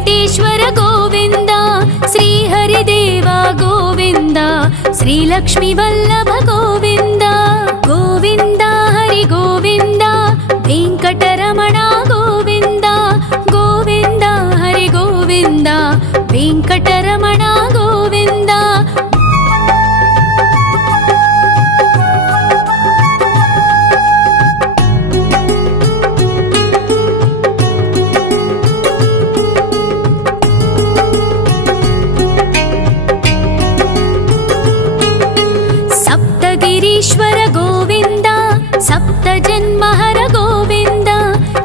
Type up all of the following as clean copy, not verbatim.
वेंकटेश्वर गोविंद श्रीहरिदेव गोविंद श्रीलक्ष्मी वल्लभ गोविंद गोविंद हरि गोविंद वेंकटरमण गोविंद गोविंद हरि गोविंद वेंकटरमण गोविंद सप्तगिरीश्वर गोविंद सप्तजन्महर गोविंद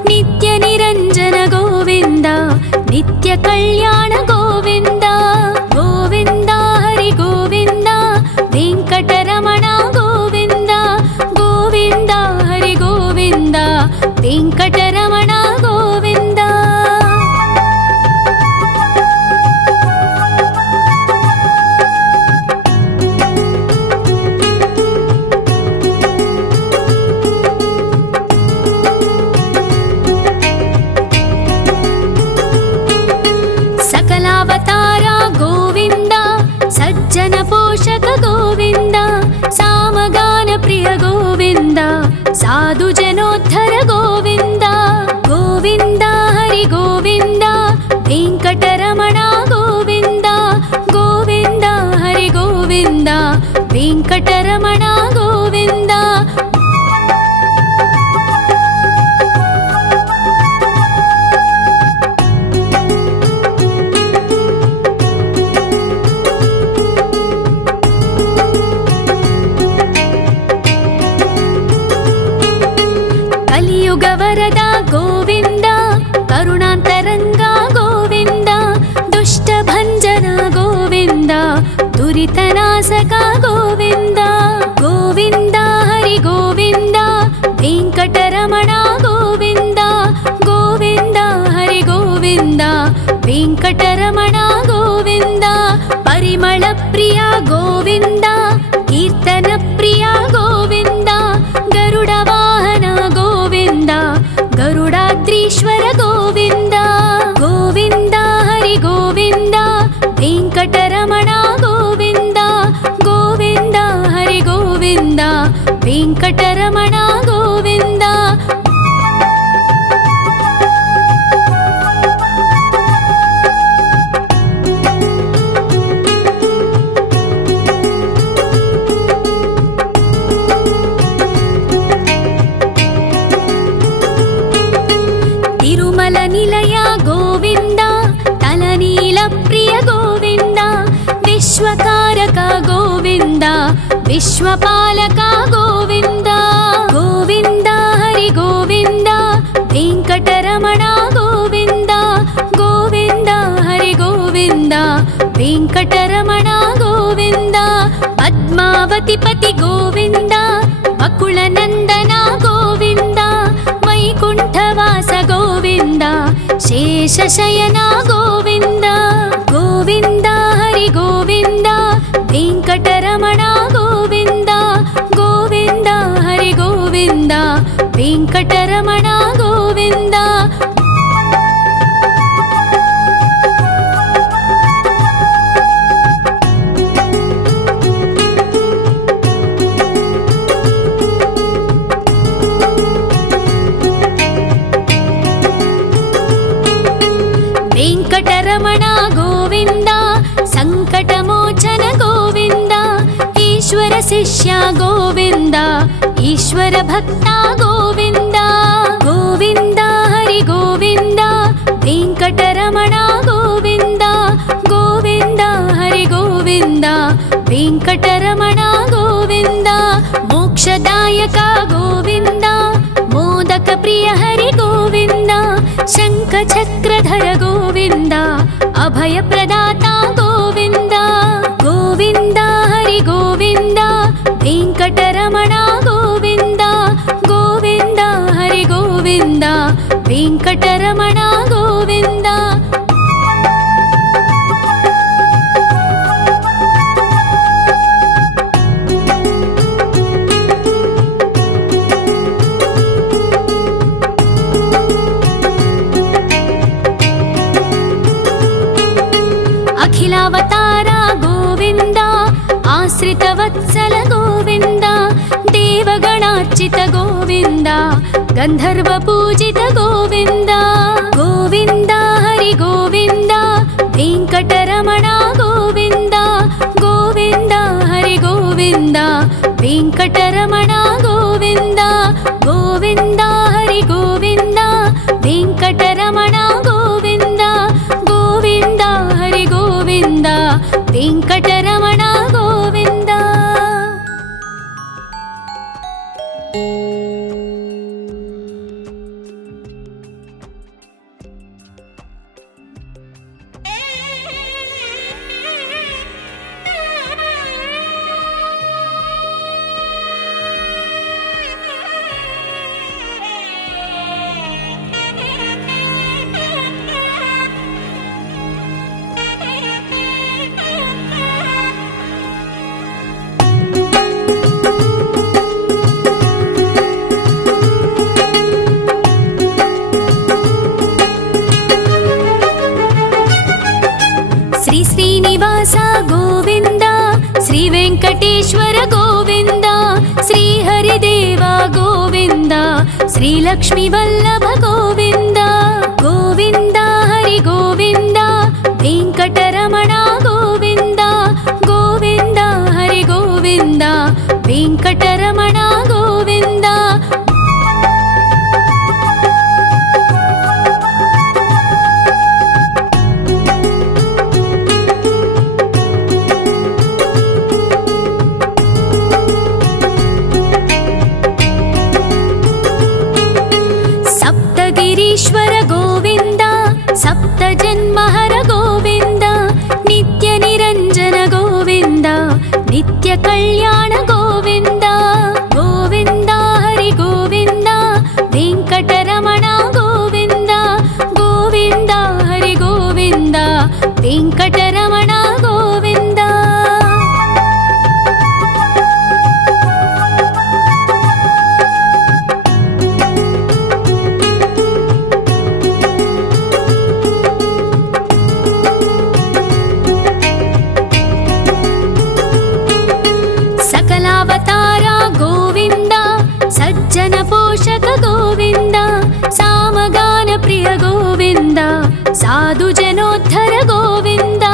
नित्य निरंजन गोविंद नित्य कल्याण गोविंद गोविंद हरि गोविंद वेंकटरमण गोविंद गोविंद हरि गोविंद वेंकटरमण गोविंद सकलावतारा गोविंद सज्जन पोषक गोविंद सामगान प्रिय गोविंद साधु जनोद्धर गोविंद गोविंद हरि गोविंद वेंकटरमण गोविंद गोविंद हरि गोविंद वेंकटरमण गोविंद कलियुगवरद गोविंद करुणांतरंगा गोविंद दुष्टभंजन गोविंद दुरितनाशक गोविंद गोविंद हरि गोविंद वेंकटरमण गोविंद गोविंद हरि गोविंद वेंकटरमण गोविंद परिमल प्रिय गोविंद कीर्तन प्रिय गोविंद गरुड वाहन गोविंद गरुडाद्रीश्वर गोविंद गोविंद हरि गोविंद वेंकटरमण गोविंद गोविंद हरि गोविंद वेंकटरमण गोविंद तिरुमल निलय गोविंद तलनील प्रिय गोविंद विश्वकारक गोविंद विश्वपालक गोविंद गोविंद हरि गोविंद वेंकटरमण गोविंद गोविंद हरि गोविंद वेंकटरमण गोविंद पद्मावती पति गोविंद बकुल नंदन गोविंद वैकुंठवास गोविंद शेषशयन गोविंद गोविंद हरि गोविंद वेंकटरमण गोविंद गोविंद हरि गोविंद वेंकटरमण गोविंद वेंकटरमण गोविंद संकटमोचन गोविंद ईश्वर शिष्य गोविंद ईश्वर भक्त गोविंद गोविंद हरि गोविंद वेंकटरमण गोविंद गोविंद हरि गोविंद वेंकटरमण गोविंद मोक्षदायक गोविंद मोदक प्रिय हरि गोविंद शंख चक्रधर गोविंद अभय प्रदाता गोविंद गोविंद हरि गोविंद वेंकटरमण गोविंद गोविंद हरि गोविंद वेंकटरमण गोविंद वत्सल गोविन्द देवगणार्चित गोविन्द गन्धर्व पूजित गोविन्द गोविन्द हरि गोविन्द वेङ्कटरमण गोविन्द गोविन्द हरि गोविन्द वेङ्कटरमण गोविन्द गोविन्द हरि गोविन्द वेङ्कटरमण गोविन्द गोविन्द हरि गोविन्द वेङ्कटरमण गोविन्द। श्रीनिवास गोविन्द श्री वेङ्कटेश्वर गोविन्द श्री हरिदेव गोविन्द श्री लक्ष्मी वल्लभ गोविन्द गोविन्द हरि गोविन्द वेङ्कटरमण गोविन्द गोविन्द हरि गोविन्द वेङ्कटरमण गोविन्द। ईश्वर गोविन्द सप्तजन्महर गोविन्द नित्य निरञ्जन गोविन्द नित्य कल्याण गोविन्द गोविन्द हरि गोविन्द वेङ्कटरमण गोविन्द गोविन्द हरि गोविन्द वेङ्कटरमण गोविन्द। सकलावतारा गोविन्द सज्जन पोषक गोविन्द सामगान प्रिय गोविन्द साधु जनोद्धर गोविन्द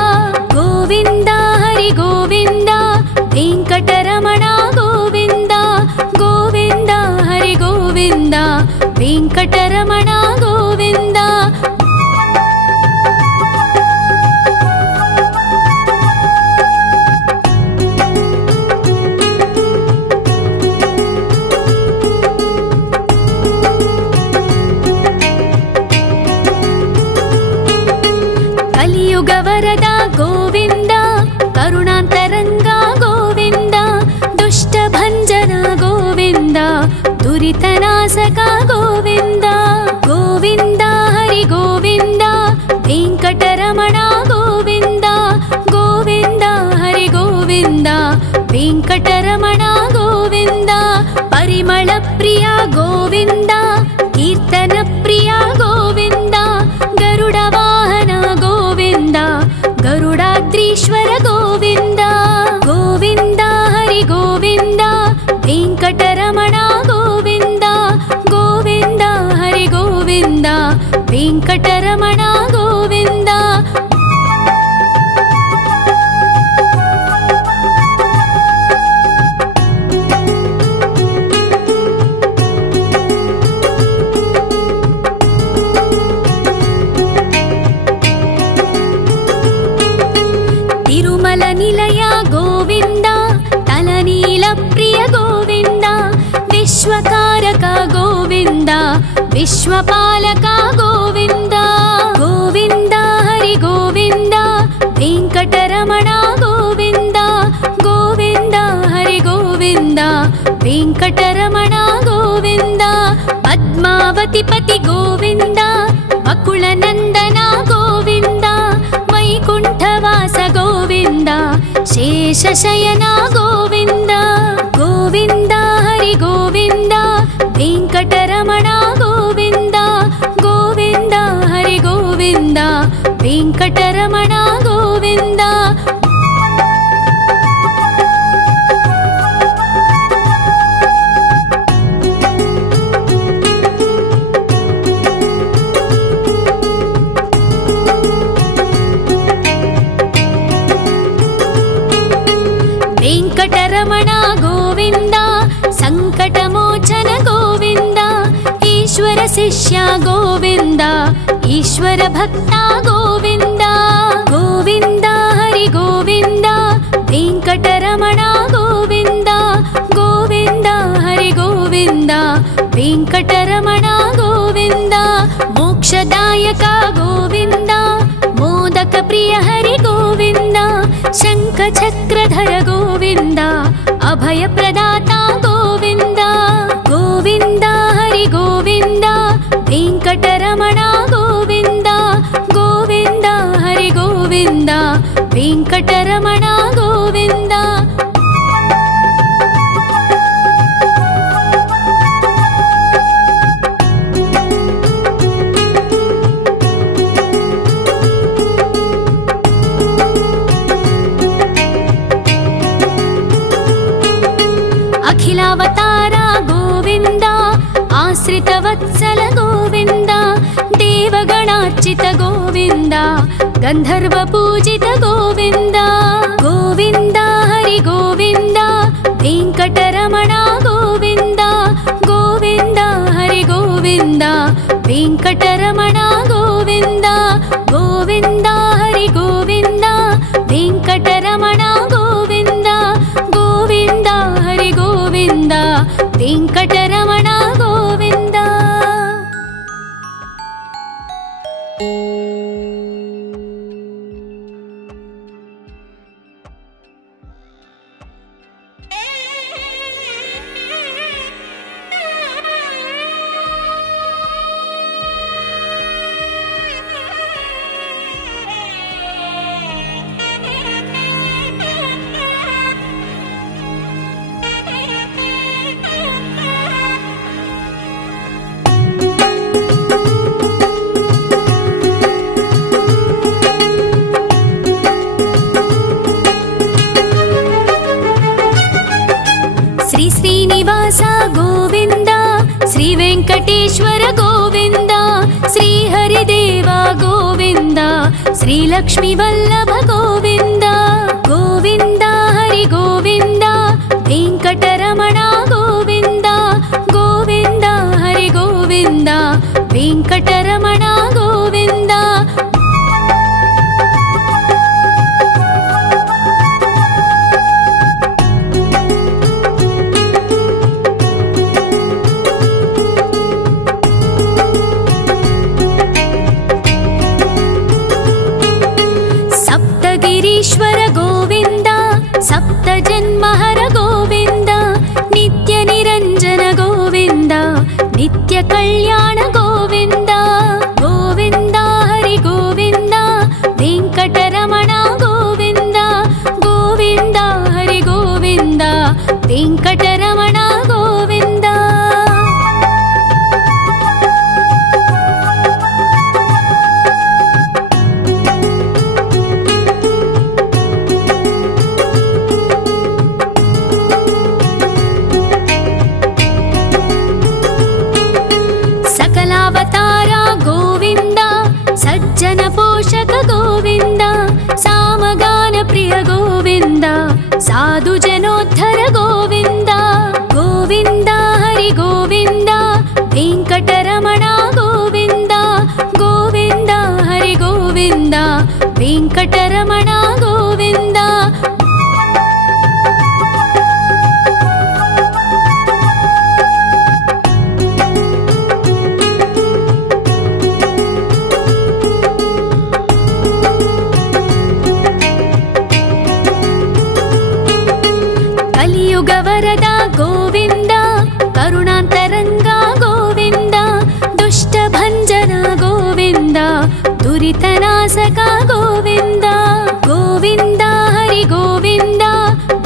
गोविन्द हरि गोविन्द वेङ्कटरमण गोविन्द गोविन्द हरि गोविन्द वेङ्कटरमण गोविन्द। कलियुगवरद गोविन्द करुणान्तरङ्ग गोविन्द दुष्टभञ्जन गोविन्द दुरितनाशक गोविन्द गोविन्द हरि गोविन्द वेङ्कटरमण गोविन्द गोविन्द हरि गोविन्द वेङ्कटरमण गोविन्द। परिमल प्रिय गोविन्द कीर्तन प्रिय गोविन्द गरुड वाहन गोविन्द गरुडाद्रीश्वर गोविन्द गोविन्द हरि गोविन्द वेङ्कटरमण गोविन्द गोविन्द हरि गोविन्द वेङ्कटरमण गोविन्द। तिरुमल निलय गोविन्द तलनील प्रिय गोविन्द विश्वकारक गोविन्द विश्वपालक गोविन्द गोविन्द हरि गोविन्द वेङ्कटरमण गोविन्द गोविन्द हरि गोविन्द वेङ्कटरमण गोविन्द। पद्मावतिपति गोविन्द वकुलनन्दन गोविन्द वैकुण्ठवास गोविन्द शेषशयन गोविन्द गोविन्द हरि गोविन्द वेङ्कटरमण गोविन्द गोविन्द हरि गोविन्द वेङ्कटरमण गोविन्द। ವೆಂಕಟರಮಣ ಗೋವಿಂದ ಸಂಕಟಮೋಚನ ಗೋವಿಂದ ಈಶ್ವರ ಶಿಷ್ಯ ಗೋವಿಂದ ಈಶ್ವರ ಭಕ್ತ ಗೋವಿಂದ ಗೋವಿಂದ ಹರಿ ಗೋವಿಂದ ವೆಂಕಟರಮಣ ಗೋವಿಂದ ಗೋವಿಂದ ಹರಿ ಗೋವಿಂದ ವೆಂಕಟರಮಣ ಗೋವಿಂದ ಮೋಕ್ಷದಾಯಕ ಗೋವಿಂದ ಮೋದಕ ಪ್ರಿಯ ಹರಿ ಗೋವಿಂದ ಶಂಖ ಚಕ್ರಧರ ಗೋವಿಂದ ಅಭಯ ಪ್ರದಾತ ಗೋವಿಂದ ಗೋವಿಂದ ಹರಿ ಗೋವಿಂದ ವೆಂಕಟರಮಣ ಗೋವಿಂದ ಗೋವಿಂದ ಹರಿ ಗೋವಿಂದ ವೆಂಕಟರಮಣ ಗೋವಿಂದ ಅಖಿಲಾವತಾರ ಗೋವಿಂದ ಆಶ್ರಿತವತ್ಸಲ ಗೋವಿಂದ ದೇವಗಣಾರ್ಚಿತ ಗೋವಿಂದ ಗಂಧರ್ವ ಪೂಜಿತ ಗೋವಿಂದ ಗೋವಿಂದ ಹರಿ ಗೋವಿಂದ ವೆಂಕಟರಮಣ ಗೋವಿಂದ ಗೋವಿಂದ ಹರಿ ಗೋವಿಂದ ವೆಂಕಟರಮಣ ಗೋವಿಂದ ಗೋವಿಂದ ಹರಿ ಗೋವಿಂದ ವೆಂಕಟರಮಣ ಗೋವಿಂದ ಗೋವಿಂದ ಹರಿ ಗೋವಿಂದ ವೆಂಕಟರಮಣ ಗೋವಿಂದ ಶ್ರೀನಿವಾಸ ಗೋವಿಂದ ಶ್ರೀ ವೆಂಕಟೇಶ್ವರ ಗೋವಿಂದ ಶ್ರೀ ಹರಿದೇವ ಗೋವಿಂದ ಶ್ರೀ ಲಕ್ಷ್ಮೀ ವಲ್ಲಭ ಗೋವಿಂದ ಗೋವಿಂದ ಹರಿ ಗೋವಿಂದ ವೆಂಕಟರಮಣ ಗೋವಿಂದ ಗೋವಿಂದ ಹರಿ ಗೋವಿಂದ ವೆಂಕಟರಮಣ ಗೋವಿಂದ ಗಿರೀಶ್ವರ ಗೋವಿಂದ ಸಪ್ತ ಜನ್ಮಹರ ಗೋವಿಂದ ನಿತ್ಯ ನಿರಂಜನ ಗೋವಿಂದ ನಿತ್ಯ ಕಲ್ಯಾಣ ಗೋವಿಂದ ಗೋವಿಂದ ಹರಿ ಗೋವಿಂದ ವೆಂಕಟರಮಣ ಗೋವಿಂದ ಗೋವಿಂದ ಹರಿ ಗೋವಿಂದ ವೆಂಕಟರಮಣ ಗೋವಿಂದ ಅವತಾರ ಗೋವಿಂದ ಸಜ್ಜನ ಪೋಷಕ ಗೋವಿಂದ ಸಾಮಗಾನ ಪ್ರಿಯ ಗೋವಿಂದ ಸಾಧು ಜನೋದ್ಧರ ಗೋವಿಂದ ಗೋವಿಂದ ಹರಿ ಗೋವಿಂದ ವೆಂಕಟರಮಣ ಗೋವಿಂದ ಗೋವಿಂದ ಹರಿ ಗೋವಿಂದ ವೆಂಕಟರಮಣ ಗೋವಿಂದ ಕಲಿಯುಗವರದ ಗೋವಿಂದ ಕರುಣಾಂತರಂಗ ಗೋವಿಂದ ದುಷ್ಟ ಭಂಜನ ಗೋವಿಂದ ದುರಿತನಾಶಕ ಗೋವಿಂದ ಗೋವಿಂದ ಹರಿ ಗೋವಿಂದ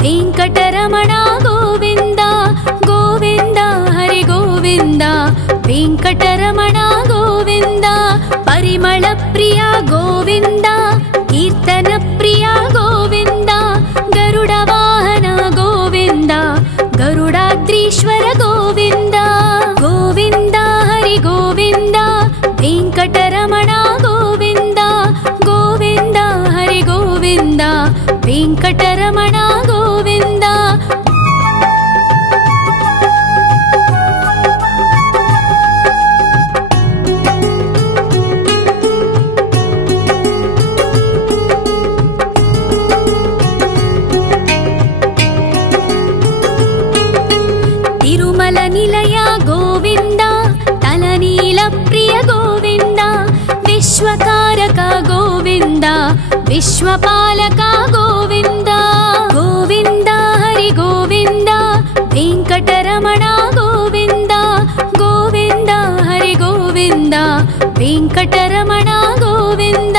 ವೆಂಕಟರಮಣ ಗೋವಿಂದ ಗೋವಿಂದ ಹರಿ ಗೋವಿಂದ ವೆಂಕಟರಮಣ ಗೋವಿಂದ ಪರಿಮಳ ಪ್ರಿಯ ಗೋವಿಂದ ಕೀರ್ತನ ಪ್ರಿಯ ಗೋವಿಂದ ಗರುಡ ವಾಹನ ಗೋವಿಂದ ಗರುಡಾದ್ರೀಶ್ವರ ಗೋವಿಂದ ಗೋವಿಂದ ಹರಿ ಗೋವಿಂದ ವೆಂಕಟರಮಣ ಗೋವಿಂದ ಗೋವಿಂದ ಹರಿ ಗೋವಿಂದ ವೆಂಕಟರಮಣ ಗೋವಿಂದ प्रिय गोविन्द विश्वकारक गोविन्द विश्वपालक गोविन्द गोविन्द हरि गोविन्द वेङ्कटरमण गोविन्द गोविन्द हरि गोविन्द वेङ्कटरमण गोविन्द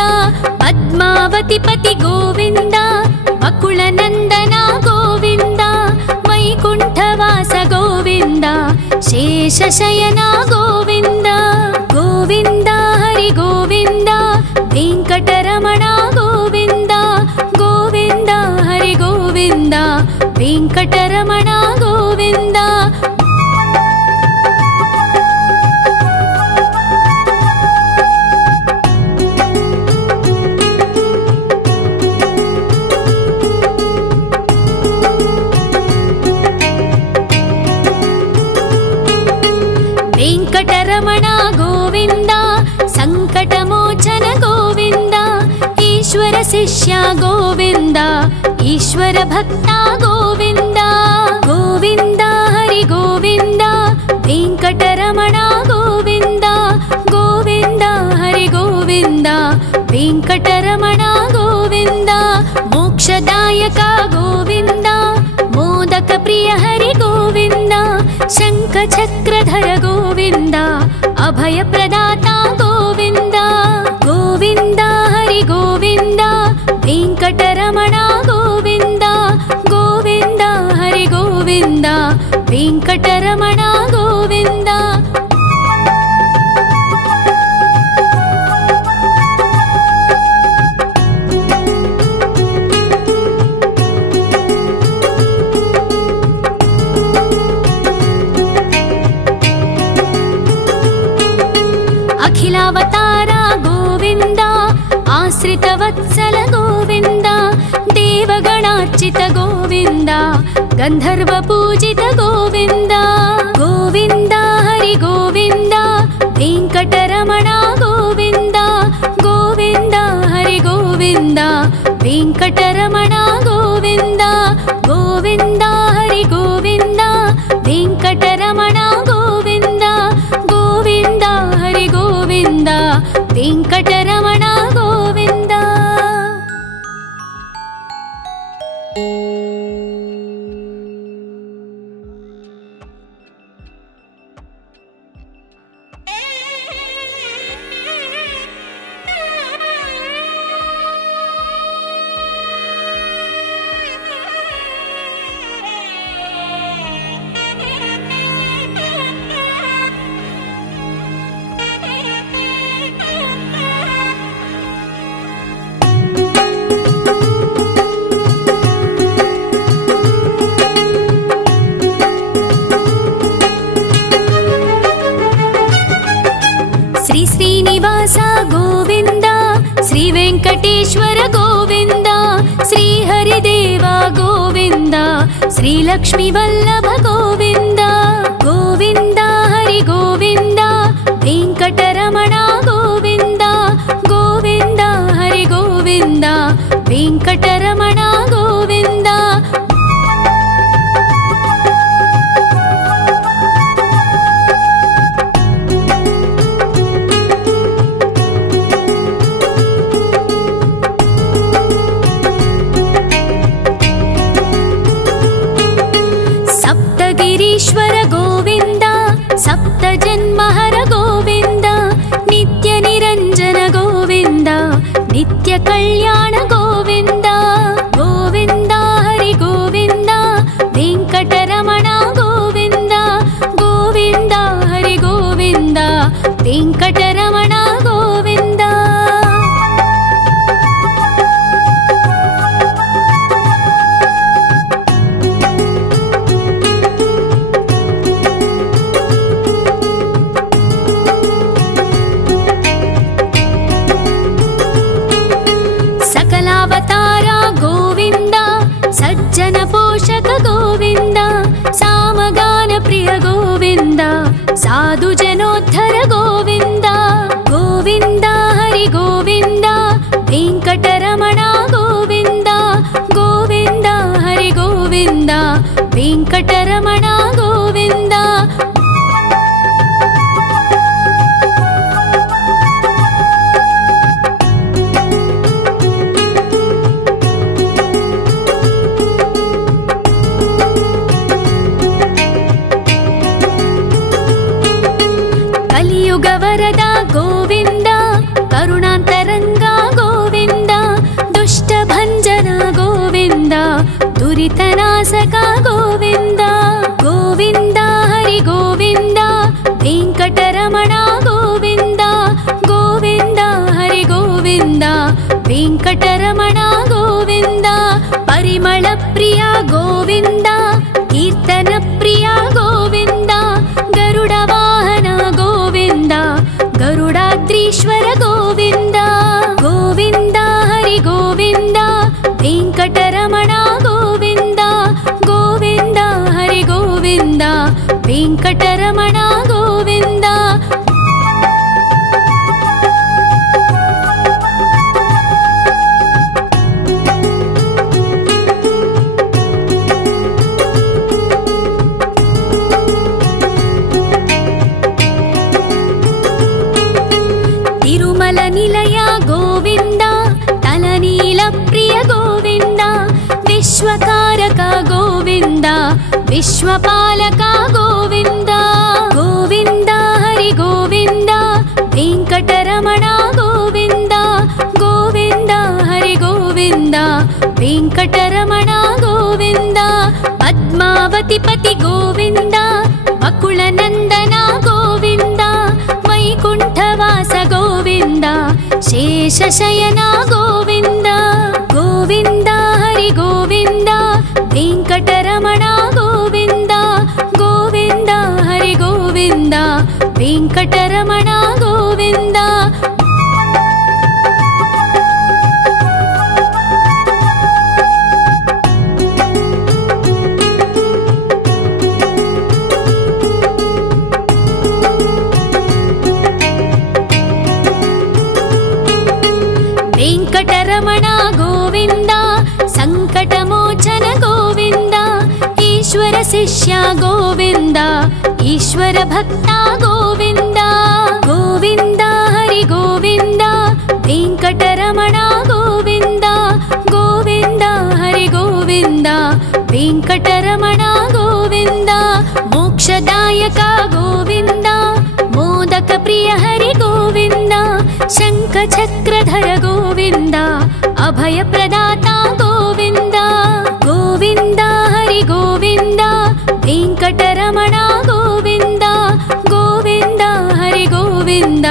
पद्मावतिपति गोविन्द वकुलनन्दन गोविन्द वैकुण्ठवास गोविन्द शेषशयन गोविन्द गोविन्द हरि गोविन्द वेङ्कटरमण गोविन्द गोविन्द हरि गोविन्द वेङ्कटरमण गोविन्द वेङ्कटरमण गोविन्द सङ्कटमोचन गोविन्द ईश्वर शिष्य गोविन्द ईश्वर भक्त गोविन्द गोविन्द हरि गोविन्द वेङ्कटरमण गोविन्द गोविन्द हरि गोविन्द वेङ्कटरमण गोविन्द मोक्षदायक गोविन्द मोदक प्रिय हरि गोविन्द शङ्खचक्रधर गोविन्द अभयप्रदाता गोविन्द गोविन्द हरि गोविन्द वेङ्कटरमण गोविन्द गोविन्द हरि गोविन्द वेङ्कटरमण गोविन्द अखिलावतार गोविन्द आश्रितवत्सल गोविन्द देवगणार्चित गोविन्द गन्धर्वपूजित गोविन्द गोविन्द हरि गोविन्द वेङ्कटरमण गोविन्द गोविन्द हरि गोविन्द वेङ्कटरमण गोविन्द गोविन्द हरि गोविन्द वेङ्कटरमण गोविन्द गोविन्द हरि गोविन्द वेङ्कटरमण गोविन्द श्रीनिवास गोविन्द श्री वेङ्कटेश्वर गोविन्द श्री हरिदेव गोविन्द श्री लक्ष्मीवल्लभ गोविन्द गोविन्द हरि गोविन्द वेङ्कटरमण गोविन्द गोविन्द हरि गोविन्द वेङ्कटरमण गोविन्द ईश्वर गोविन्द सप्तजन्महर गोविन्द नित्य निरञ्जन गोविन्द नित्य कल्याण गोविन्द गोविन्द हरि गोविन्द वेङ्कटरमण गोविन्द गोविन्द हरि गोविन्द वेङ्कटरमण गोविन्द सकलावतार गोविन्द सज्जन पोषक गोविन्द सामगान प्रिय गोविन्द साधु जनोद्धर गोविन्द गोविन्द हरि गोविन्द वेङ्कटरमण गोविन्द गोविन्द हरि गोविन्द वेङ्कटरमण गोविन्द ಗೋವಿಂದ ಕೀರ್ತನ ಪ್ರಿಯ ಗೋವಿಂದ ಗರುಡ ವಾಹನ ಗೋವಿಂದ ಗರುಡಾದ್ರೀಶ್ವರ ಗೋವಿಂದ ಗೋವಿಂದ ಹರಿ ಗೋವಿಂದ ವೆಂಕಟರಮಣ ಗೋವಿಂದ ಗೋವಿಂದ ಹರಿ ಗೋವಿಂದ ವೆಂಕಟರಮಣ ಗೋವಿಂದ ತಿರುಮಲ ನಿಲಯ ಗೋವಿಂದ ತಲನೀಲ ಪ್ರಿಯ ಗೋವಿಂದ ವಿಶ್ವಕಾರಕ ಗೋವಿಂದ ವಿಶ್ವಪಾಲಕ ಗೋವಿಂದ ಗೋವಿಂದ ಹರಿ ಗೋವಿಂದ ವೆಂಕಟರಮಣ ಗೋವಿಂದ ಗೋವಿಂದ ಹರಿ ಗೋವಿಂದ ವೆಂಕಟರಮಣ ಗೋವಿಂದ ಪದ್ಮಾವತಿ ಪತಿ ಗೋವಿಂದ ವಕುಳ ನಂದನ ಗೋವಿಂದ ವೈಕುಂಠವಾಸ ಗೋವಿಂದ ಶೇಷಶಯನ ಗೋವಿಂದ ಗೋವಿಂದ ಹರಿ ಗೋವಿಂದ ವೆಂಕಟರಮಣ ಗೋವಿಂದ ಗೋವಿಂದ ಹರಿ ಗೋವಿಂದ ವೆಂಕಟರಮಣ ಗೋವಿಂದ ವೆಂಕಟರಮಣ ಗೋವಿಂದ ಸಂಕಟಮೋಚನ ಗೋವಿಂದ ಈಶ್ವರ ಶಿಷ್ಯ ಗೋವಿಂದ ಈಶ್ವರ ಭಕ್ತ ಗೋವಿಂದ ಗೋವಿಂದ ಹರಿ ಗೋವಿಂದ ವೆಂಕಟರಮಣ ಗೋವಿಂದ ಗೋವಿಂದ ಹರಿ ಗೋವಿಂದ ವೆಂಕಟರಮಣ ಗೋವಿಂದ ಮೋಕ್ಷದಾಯಕ ಗೋವಿಂದ ಮೋದಕ ಪ್ರಿಯ ಹರಿ ಗೋವಿಂದ ಶಂಖ ಚಕ್ರಧರ ಗೋವಿಂದ ಅಭಯ ಪ್ರದಾತ ಗೋವಿಂದ ಗೋವಿಂದ ಹರಿ ಗೋವಿಂದ ವೆಂಕಟರಮಣ ಗೋವಿಂದ ಗೋವಿಂದ ಹರಿ ಗೋವಿಂದ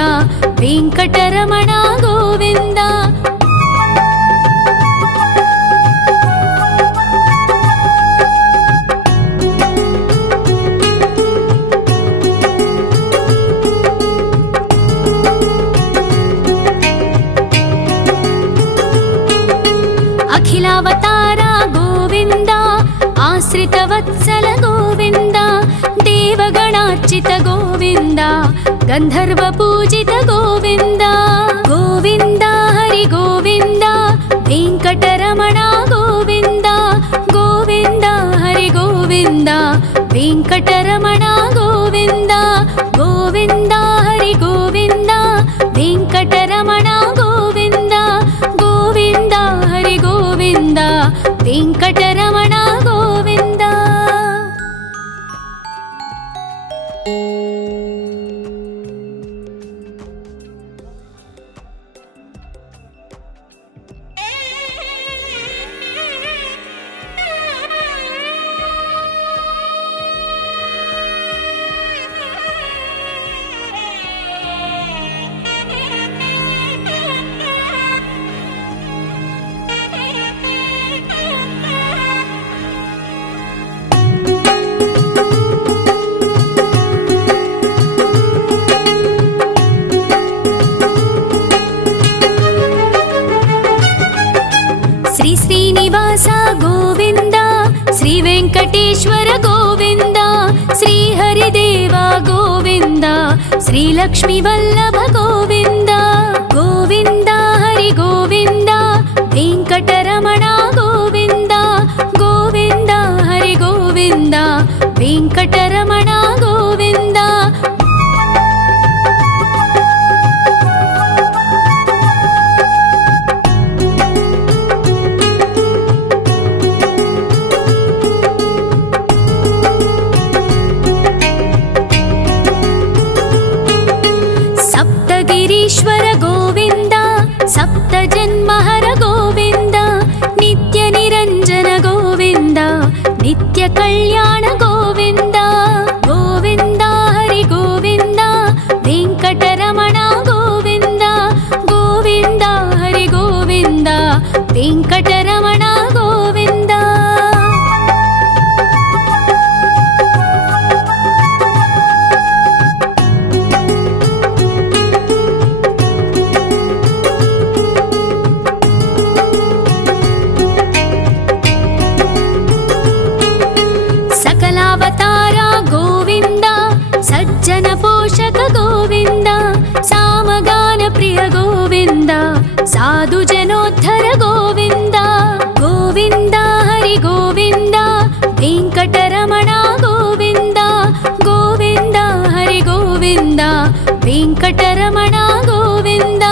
ವೆಂಕಟರಮಣ ಗೋವಿಂದ ಅಖಿಲಾವತಾರ ಗೋವಿಂದ ಆಶ್ರಿತ ವತ್ಸಲ ಗೋವಿಂದ ದೇವಗಣಾರ್ಚಿತ ಗೋವಿಂದ ಗಂಧರ್ವ ಪೂಜಿತ ಗೋವಿಂದ ಗೋವಿಂದ ಹರಿ ಗೋವಿಂದ ವೆಂಕಟರಮಣ ಗೋವಿಂದ ಗೋವಿಂದ ಹರಿ ಗೋವಿಂದ ವೆಂಕಟರಮಣ ಗೋವಿಂದ ಗೋವಿಂದ ಹರಿ ಗೋವಿಂದ ವೆಂಕಟರಮಣ ಗೋವಿಂದ ಗೋವಿಂದ ಹರಿ ಗೋವಿಂದ ವೆಂಕಟರಮಣ ಗೋವಿಂದ ಶ್ರೀನಿವಾಸ ಗೋವಿಂದ ಶ್ರೀ ವೆಂಕಟೇಶ್ವರ ಗೋವಿಂದ ಶ್ರೀ ಹರಿದೇವ ಗೋವಿಂದ ಶ್ರೀ ಲಕ್ಷ್ಮೀ ವಲ್ಲಭ ಗೋವಿಂದ ಗೋವಿಂದ ಹರಿ ಗೋವಿಂದ ವೆಂಕಟರಮಣ ಗೋವಿಂದ ಗೋವಿಂದ ಹರಿ ಗೋವಿಂದ ವೆಂಕಟರಮಣ ಗೋವಿಂದ ಸಪ್ತಗಿರೀಶ್ವರ ಗೋವಿಂದ ಸಪ್ತ ಜನ್ಮಹರ ಗೋವಿಂದ ನಿತ್ಯ ನಿರಂಜನ ಗೋವಿಂದ ನಿತ್ಯ ಕಲ್ಯಾಣ ಗೋವಿಂದ ಗೋವಿಂದ ಹರಿ ಗೋವಿಂದ ವೆಂಕಟರಮಣ ಗೋವಿಂದ ಗೋವಿಂದ ಹರಿ ಗೋವಿಂದ ವೆಂಕಟರಮಣ ಗೋವಿಂದ ವೆಂಕಟರಮಣ ಗೋವಿಂದ ಗೋವಿಂದ ಹರಿ ಗೋವಿಂದ ವೆಂಕಟರಮಣ ಗೋವಿಂದ.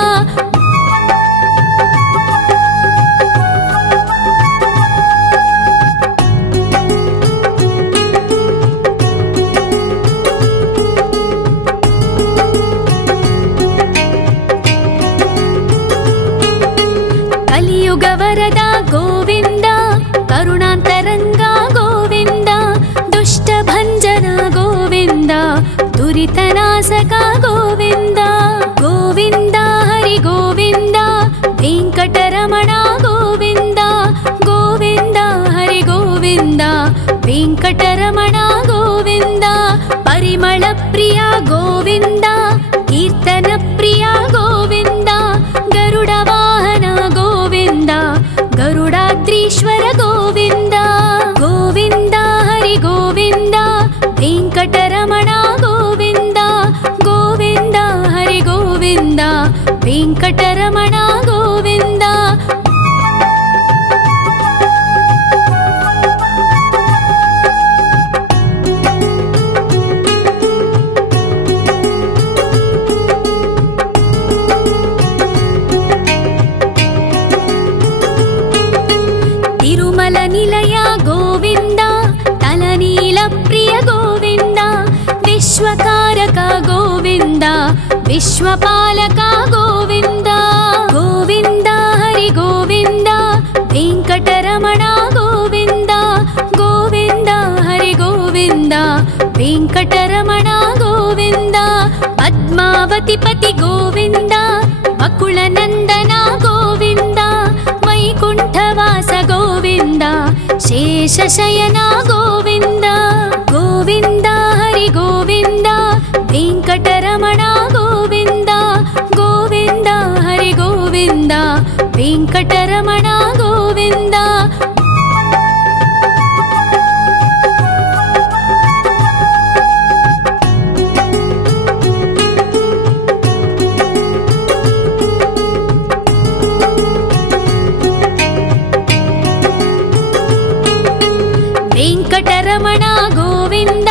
ಕಲಿಯುಗ ವರದ ಗೋವಿಂದ ಕರುಣಾಂತರಂಗ ಗೋವಿಂದ ದುಷ್ಟ ಭಂಜನ ಗೋವಿಂದ ದುರಿತನಾಶಕ ಗೋವಿಂದ ಗೋವಿಂದ ಹರಿ ಗೋವಿಂದ ವೆಂಕಟರಮಣ ಗೋವಿಂದ ಗೋವಿಂದ ಹರಿ ಗೋವಿಂದ ವೆಂಕಟರಮಣ ಗೋವಿಂದ. ಪರಿಮಳ ಪ್ರಿಯ ಗೋವಿಂದ ಕೀರ್ತನ ಪ್ರಿಯ ಗೋವಿಂದ ಗರುಡ ವಾಹನ ಗೋವಿಂದ ಗರುಡಾದ್ರೀಶ್ವರ ಗೋವಿಂದ ಗೋವಿಂದ ಹರಿ ಗೋವಿಂದ ವೆಂಕಟರಮಣ ಗೋವಿಂದ ಗೋವಿಂದ ಹರಿ ಗೋವಿಂದ ವೆಂಕಟರಮಣ ಗೋವಿಂದ. ತಿರುಮಲ ನಿಲಯ ಗೋವಿಂದ ತಲನೀಲ ಪ್ರಿಯ ಗೋವಿಂದ ವಿಶ್ವಕಾರಕ ಗೋವಿಂದ ವಿಶ್ವಪಾಲಕ ಗೋವಿಂದ ಗೋವಿಂದ ಹರಿ ಗೋವಿಂದ ವೆಂಕಟರಮಣ ಗೋವಿಂದ ಗೋವಿಂದ ಹರಿ ಗೋವಿಂದ ವೆಂಕಟರಮಣ ಗೋವಿಂದ. ಪದ್ಮಾವತಿ ಪತಿ ಗೋವಿಂದ ವಕುಳ ನಂದನ ಗೋವಿಂದ ವೈಕುಂಠವಾಸ ಗೋವಿಂದ ಶೇಷಶಯನ ಗೋವಿಂದ ಗೋವಿಂದ ಹರಿ ಗೋವಿಂದ ವೆಂಕಟರಮಣ ಗೋವಿಂದ ಗೋವಿಂದ ಹರಿ ಗೋವಿಂದ ವೆಂಕಟರಮಣ ಗೋವಿಂದ. ವೆಂಕಟರಮಣ ಗೋವಿಂದ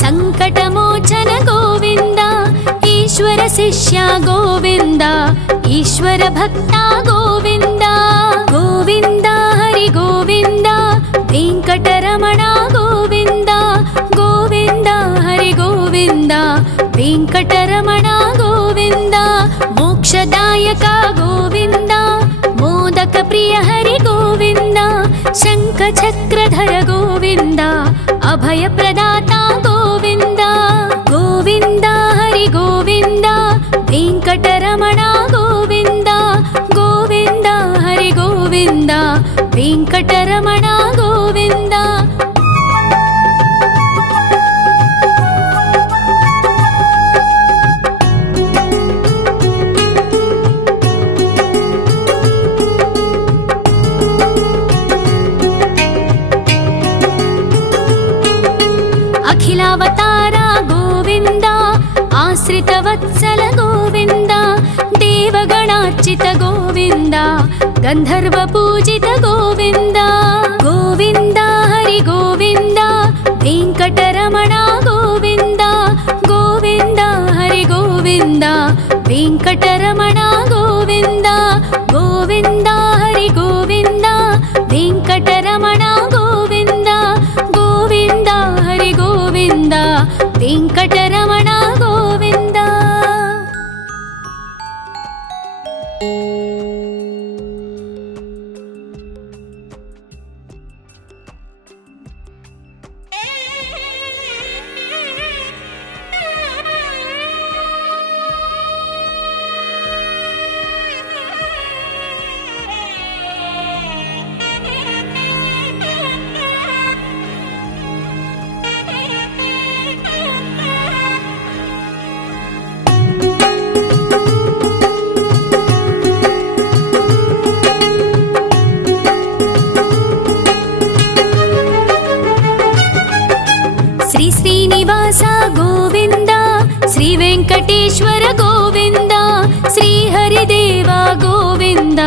ಸಂಕಟಮೋಚನ ಗೋವಿಂದ ಈಶ್ವರ ಶಿಷ್ಯ ಗೋವಿಂದ ಈಶ್ವರ ಭಕ್ತ ಗೋವಿಂದ ಗೋವಿಂದ ಹರಿ ಗೋವಿಂದ ವೆಂಕಟರಮಣ ಗೋವಿಂದ ಗೋವಿಂದ ಹರಿ ಗೋವಿಂದ ವೆಂಕಟರಮಣ ಗೋವಿಂದ. ಮೋಕ್ಷದಾಯಕ ಗೋವಿಂದ ಮೋದಕ ಪ್ರಿಯ ಹರಿ ಗೋವಿಂದ ಶಂಖ ಚಕ್ರಧರ ಗೋವಿಂದ ಅಭಯ ಪ್ರದಾತ ಗೋವಿಂದ ಗೋವಿಂದ ಹರಿ ಗೋವಿಂದ ವೆಂಕಟರಮಣ ಗೋವಿಂದ ಗೋವಿಂದ ಹರಿ ಗೋವಿಂದ ವೆಂಕಟರಮಣ ಗೋವಿಂದ. ಅಖಿಲಾವತಾರ ಗೋವಿಂದ ಆಶ್ರಿತ ವತ್ಸಲ ಗೋವಿಂದ ದೇವಗಣಾರ್ಚಿತ ಗೋವಿಂದ ಗಂಧರ್ವ ಪೂಜಿತ ಗೋವಿಂದ ಗೋವಿಂದ ಹರಿ ಗೋವಿಂದ ವೆಂಕಟರಮಣ ಗೋವಿಂದ ಗೋವಿಂದ ಹರಿ ಗೋವಿಂದ ವೆಂಕಟರಮಣ ಗೋವಿಂದ ಗೋವಿಂದ ಹರಿ ಗೋವಿಂದ ವೆಂಕಟರಮಣ ಗೋವಿಂದ ಗೋವಿಂದ ಹರಿ ಗೋವಿಂದ ವೆಂಕಟರಮಣ ಗೋವಿಂದ. ಶ್ರೀನಿವಾಸ ಗೋವಿಂದ ಶ್ರೀ ವೆಂಕಟೇಶ್ವರ ಗೋವಿಂದ ಶ್ರೀ ಹರಿದೇವ ಗೋವಿಂದ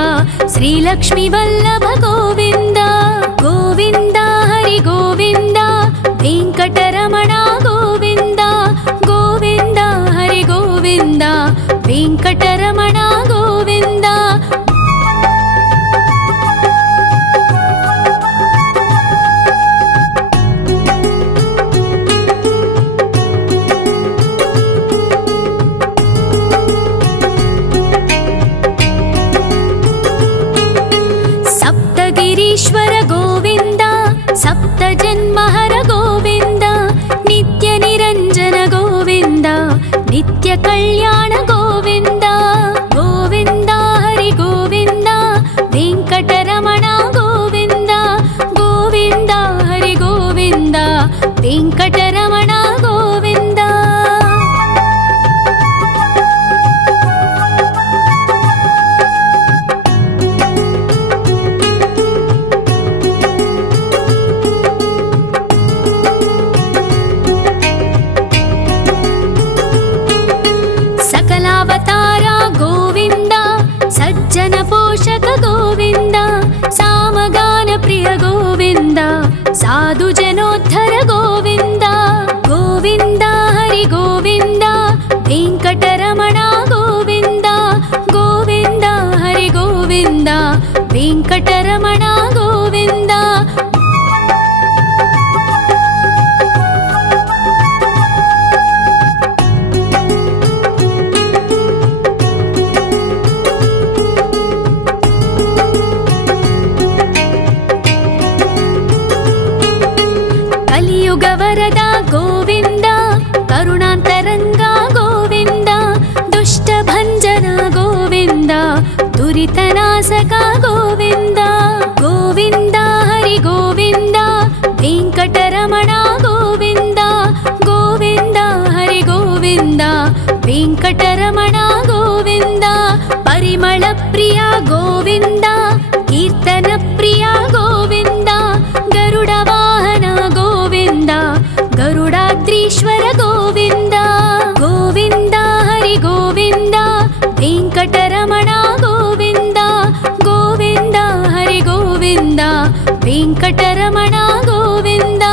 ಶ್ರೀ ಲಕ್ಷ್ಮೀ ವಲ್ಲಭ ಗೋವಿಂದ ಗೋವಿಂದ ಹರಿ ಗೋವಿಂದ साधु जनोद्धर गोविन्द गोविन्द हरि गोविन्द वेङ्कटरमण गोविन्द गोविन्द हरि गोविन्द वेङ्कटरमण गोविन्द कलियुगवरद गोविन्द करुणान्तरङ्ग गोविन्द दुष्टभञ्जन गोविन्द दुरितनाशक गोविन्द गोविन्द हरि गोविन्द वेङ्कटरमण गोविन्द गोविन्द हरि गोविन्द वेङ्कटरमण गोविन्द परिमलप्रिय गोविन्द कीर्तनप्रिय गोविन्द गरुडवाहन गोविन्द गरुडाद्रीश्वर गोविन्द गोविन्द हरि गोविन्द वेङ्कटरमण गोविन्द गोविन्द हरि गोविन्द वेङ्कटरमण गोविन्द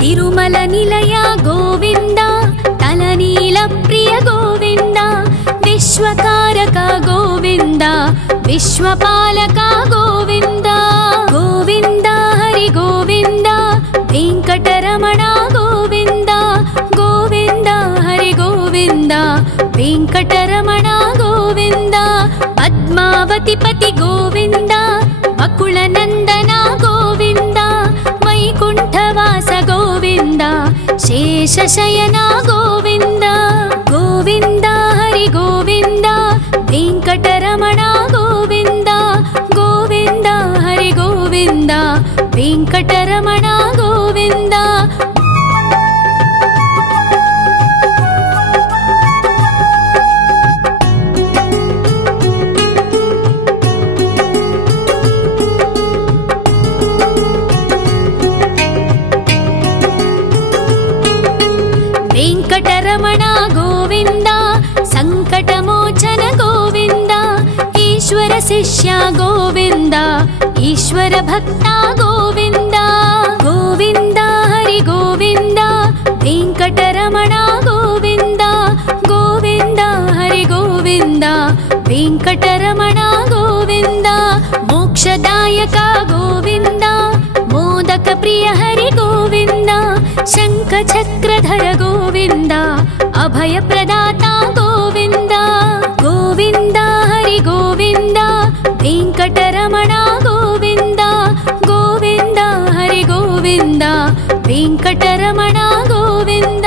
तिरुमल निलय गोविन्द तलनील प्रिय गोविन्द विश्वकारक गोविन्द विश्वपालक गोविन्द गोविन्द हरि गोविन्द वेङ्कटरमण गोविन्द गोविन्द हरि गोविन्द वेङ्कटरमण गोविन्द पद्मावतिपति गोविन्द वकुलनन्दन गोविन्द वैकुण्ठवास गोविन्द शेषशयन गोविन्द गोविन्द हरि गोविन्द वेङ्कटरमण गोविन्द गोविन्द हरि गोविन्द वेङ्कटरमण गोविन्द वेङ्कटरमण गोविन्द सङ्कटमोचन गोविन्द ईश्वर शिष्य गोविन्द ईश्वर भक्त गोविन्द गोविन्द हरि गोविन्द वेङ्कटरमण गोविन्द गोविन्द हरि गोविन्द वेङ्कटरमण गोविन्द मोक्षदायक गोविन्द मोदक प्रिय हरि गोविन्द शङ्खचक्रधर गोविन्द अभयप्रदाता गोविन्द गोविन्द हरि गोविन्द वेङ्कटरमण गोविन्द गोविन्द हरि गोविन्द वेङ्कटरमण गोविन्द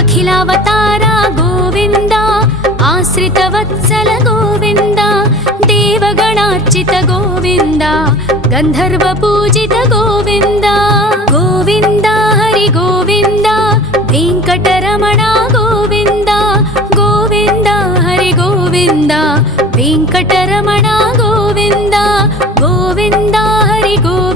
अखिलावतार गोविन्द आश्रितवत्सल गोविन्द देवगणार्चित गोविन्द गन्धर्वपूजित गोविन्द गोविन्द हरि गोविन्द वेङ्कटरमण गोविन्द गोविन्द हरि गोविन्द वेङ्कटरमण गोविन्द गोविन्द हरि गोविन्द